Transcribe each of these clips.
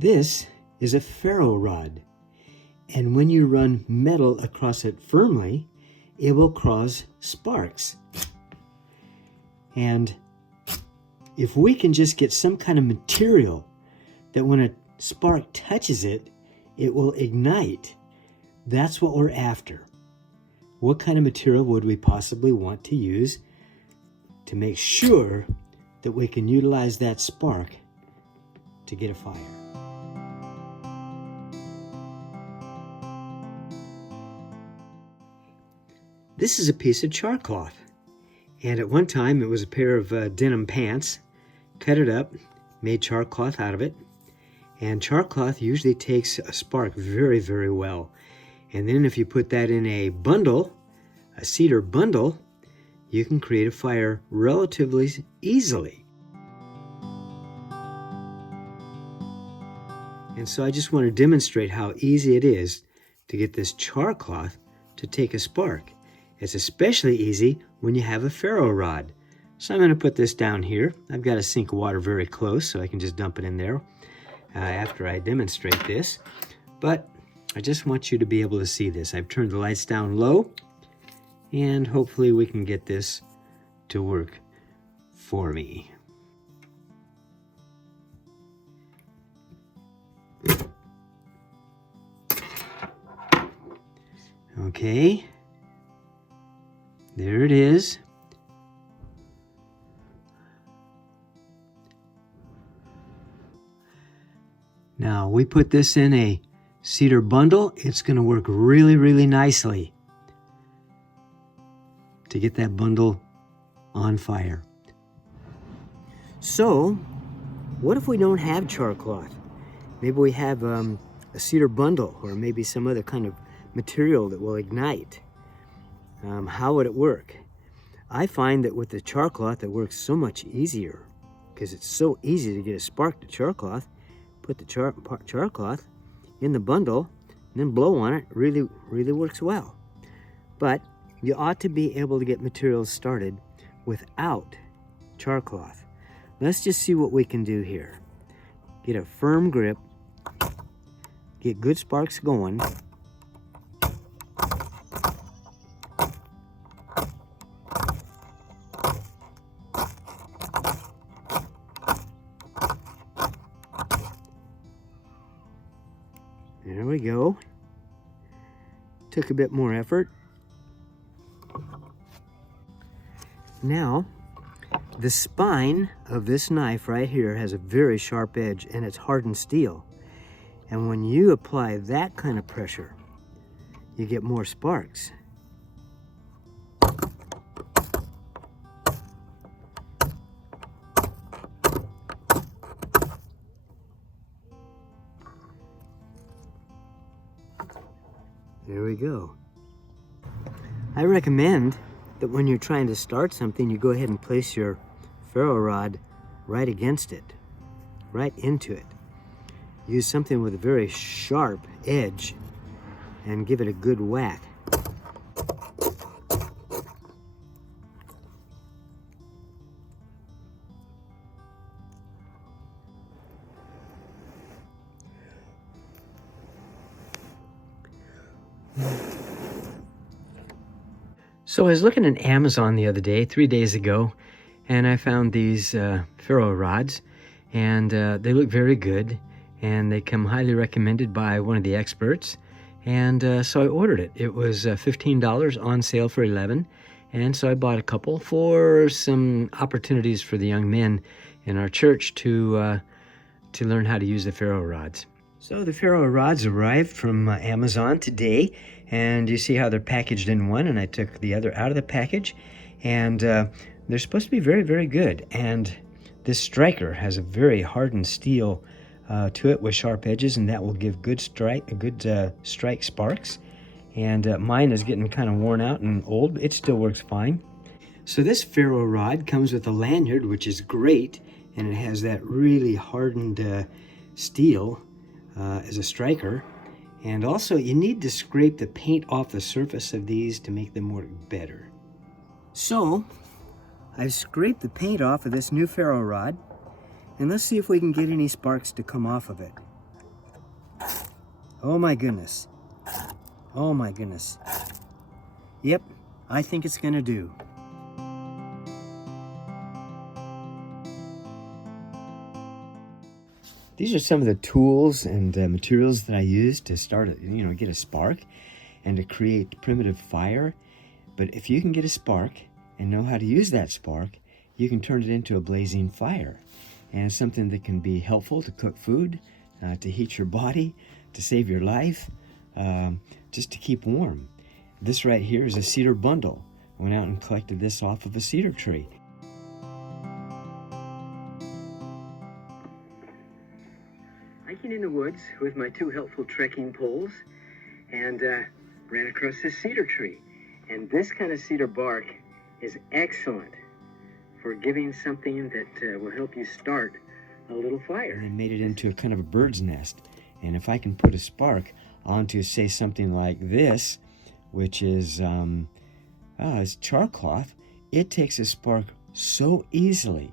This is a ferro rod, and when you run metal across it firmly, it will cause sparks. And if we can just get some kind of material that when a spark touches it, it will ignite, that's what we're after. What kind of material would we possibly want to use to make sure that we can utilize that spark to get a fire? This is a piece of char cloth, and at one time it was a pair of denim pants. Cut it up, made char cloth out of it, and char cloth usually takes a spark very, very well. And then if you put that in a bundle, a cedar bundle, you can create a fire relatively easily. And so I just want to demonstrate how easy it is to get this char cloth to take a spark. It's especially easy when you have a ferro rod. So I'm going to put this down here. I've got a sink of water very close, so I can just dump it in there after I demonstrate this. But I just want you to be able to see this. I've turned the lights down low, and hopefully we can get this to work for me. Okay. There it is. Now we put this in a cedar bundle. It's going to work really, really nicely to get that bundle on fire. So, what if we don't have char cloth? Maybe we have a cedar bundle, or maybe some other kind of material that will ignite. How would it work? I find that with the char cloth it works so much easier, because it's so easy to get a spark to char cloth. Put the char cloth in the bundle and then blow on it. Really, really works well. But you ought to be able to get materials started without char cloth. Let's just see what we can do here. Get a firm grip, get good sparks going. There we go. Took a bit more effort. Now, the spine of this knife right here has a very sharp edge, and it's hardened steel. And when you apply that kind of pressure, you get more sparks. There we go. I recommend that when you're trying to start something, you go ahead and place your ferro rod right against it, right into it. Use something with a very sharp edge and give it a good whack. So I was looking at Amazon the other day, 3 days ago, and I found these ferro rods, and they look very good, and they come highly recommended by one of the experts, and so I ordered it. It was $15 on sale for $11, and so I bought a couple for some opportunities for the young men in our church to learn how to use the ferro rods. So the ferro rods arrived from Amazon today, and you see how they're packaged in one, and I took the other out of the package, and they're supposed to be very, very good. And this striker has a very hardened steel to it with sharp edges, and that will give good strike sparks. And mine is getting kind of worn out and old, but it still works fine. So this ferro rod comes with a lanyard, which is great, and it has that really hardened steel as a striker. And also you need to scrape the paint off the surface of these to make them work better. So I've scraped the paint off of this new ferro rod, and let's see if we can get any sparks to come off of it. Oh my goodness. Oh my goodness. Yep, I think it's gonna do. These are some of the tools and materials that I use to start, get a spark and to create primitive fire. But if you can get a spark and know how to use that spark, you can turn it into a blazing fire. And it's something that can be helpful to cook food, to heat your body, to save your life, just to keep warm. This right here is a cedar bundle. I went out and collected this off of a cedar tree. Hiking in the woods with my two helpful trekking poles, and ran across this cedar tree. And this kind of cedar bark is excellent for giving something that will help you start a little fire. And I made it into a kind of a bird's nest. And if I can put a spark onto, say, something like this, which is it's char cloth, it takes a spark so easily.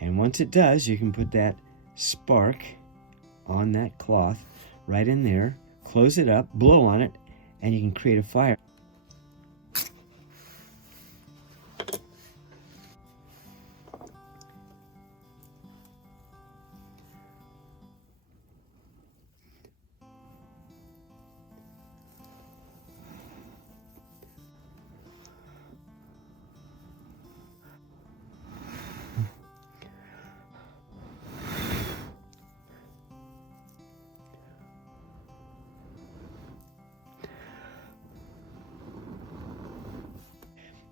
And once it does, you can put that spark on that cloth right in there, close it up, blow on it, and you can create a fire.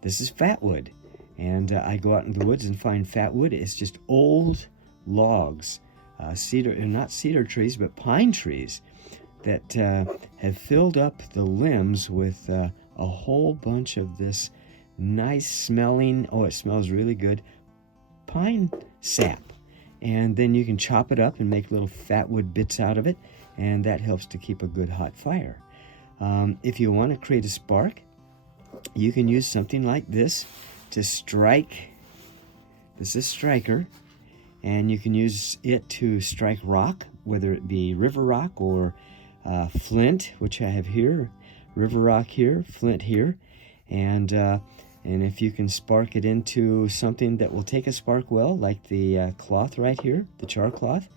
This is fatwood, and I go out in the woods and find fatwood. It's just old logs, not cedar trees, but pine trees that have filled up the limbs with a whole bunch of this nice smelling, oh, it smells really good, pine sap. And then you can chop it up and make little fatwood bits out of it, and that helps to keep a good hot fire. If you want to create a spark, you can use something like this to strike. This is striker, and you can use it to strike rock, whether it be river rock or flint, which I have here, river rock here, flint here, and if you can spark it into something that will take a spark well, like the cloth right here, the char cloth,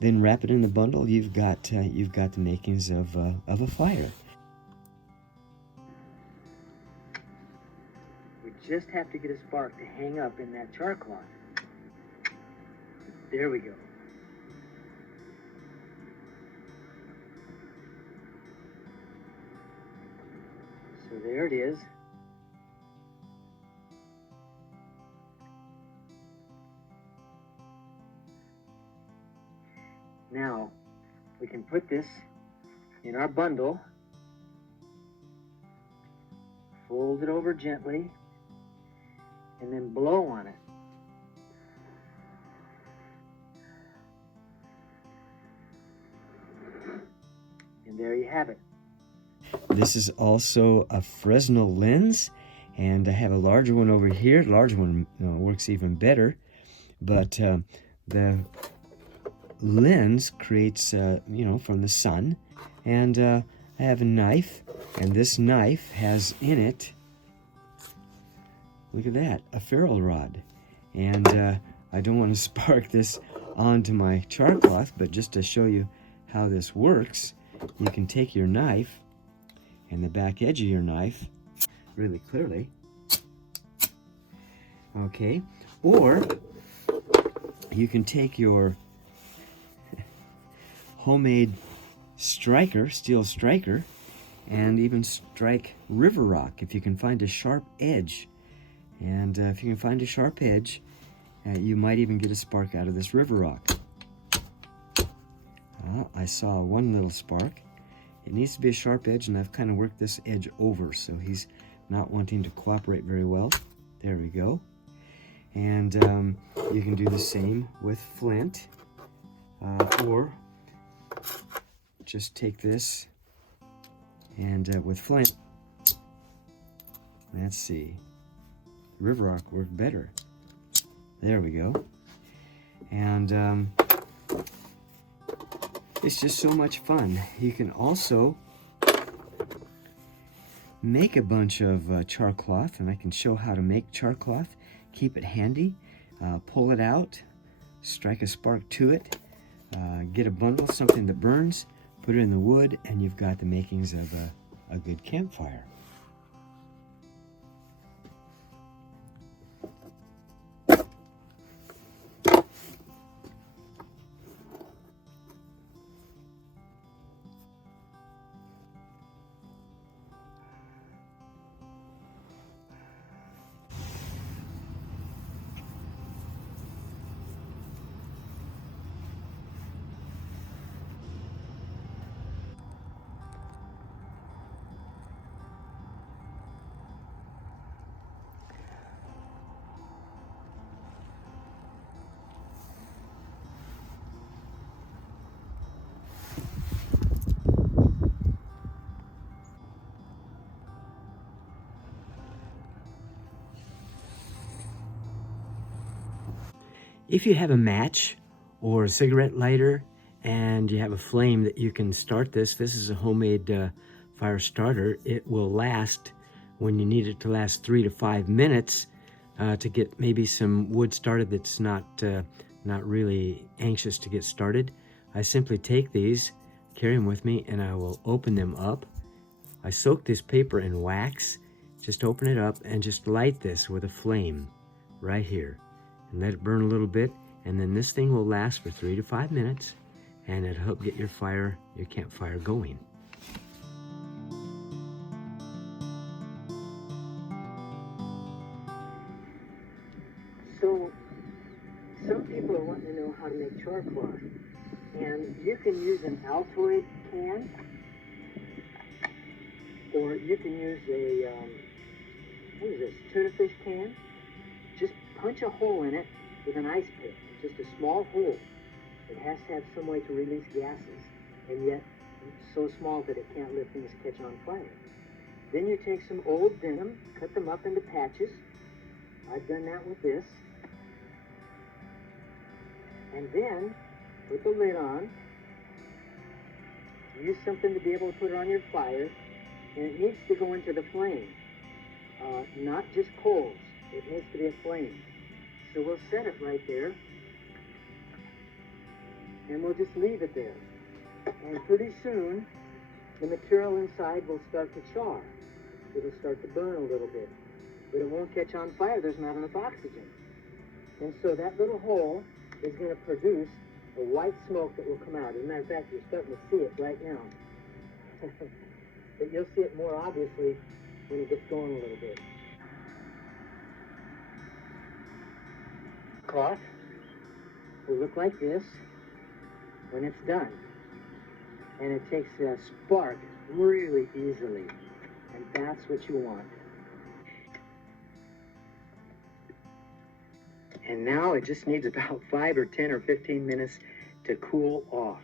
then wrap it in the bundle. You've got the makings of a fire. Just have to get a spark to hang up in that char cloth. There we go. So there it is. Now we can put this in our bundle, fold it over gently, and then blow on it. And there you have it. This is also a Fresnel lens, and I have a larger one over here. The larger one works even better, but the lens creates, from the sun. And I have a knife, and this knife has in it, look at that, a ferro rod. And I don't want to spark this onto my char cloth, but just to show you how this works, you can take your knife and the back edge of your knife really clearly. Okay, or you can take your homemade striker, steel striker, and even strike river rock if you can find a sharp edge. And if you can find a sharp edge, you might even get a spark out of this river rock. I saw one little spark. It needs to be a sharp edge, and I've kind of worked this edge over, so he's not wanting to cooperate very well. There we go. And you can do the same with flint, or just take this and with flint, let's see, river rock worked better. There we go. And It's just so much fun. You can also make a bunch of char cloth, and I can show how to make char cloth. Keep it handy, pull it out, strike a spark to it, get a bundle, something that burns, put it in the wood, and you've got the makings of a good campfire. If you have a match or a cigarette lighter and you have a flame that you can start this is a homemade fire starter. It will last, when you need it to last, 3 to 5 minutes to get maybe some wood started that's not really anxious to get started. I simply take these, carry them with me, and I will open them up. I soak this paper in wax, just open it up and just light this with a flame right here. And let it burn a little bit, and then this thing will last for 3 to 5 minutes, and it'll help get your campfire going. So, some people are wanting to know how to make char cloth, and you can use an Altoid can, or you can use a, what is this, tuna fish can. Just punch a hole in it with an ice pick, just a small hole. It has to have some way to release gases, and yet so small that it can't let things catch on fire. Then you take some old denim, cut them up into patches. I've done that with this. And then put the lid on. Use something to be able to put it on your fire, and it needs to go into the flame, not just coals. It needs to be a flame. So we'll set it right there, and we'll just leave it there. And pretty soon, the material inside will start to char. It'll start to burn a little bit, but it won't catch on fire. There's not enough oxygen. And so that little hole is going to produce a white smoke that will come out. As a matter of fact, you're starting to see it right now. But you'll see it more obviously when it gets going a little bit. Cloth will look like this when it's done, and it takes a spark really easily, and that's what you want. And now it just needs about 5 or 10 or 15 minutes to cool off.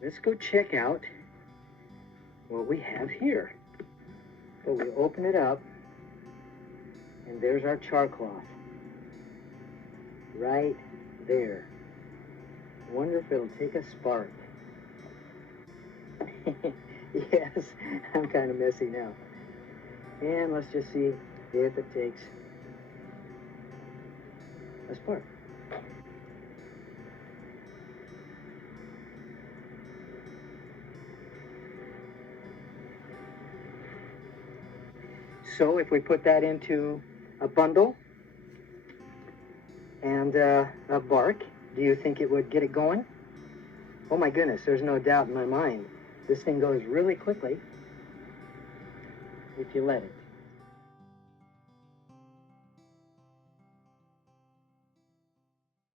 Let's go check out what we have here. So we open it up, and there's our char cloth. Right there. Wonder if it'll take a spark. Yes, I'm kind of messy now. And let's just see if it takes a spark. So if we put that into a bundle and a bark, do you think it would get it going? Oh my goodness, there's no doubt in my mind. This thing goes really quickly if you let it.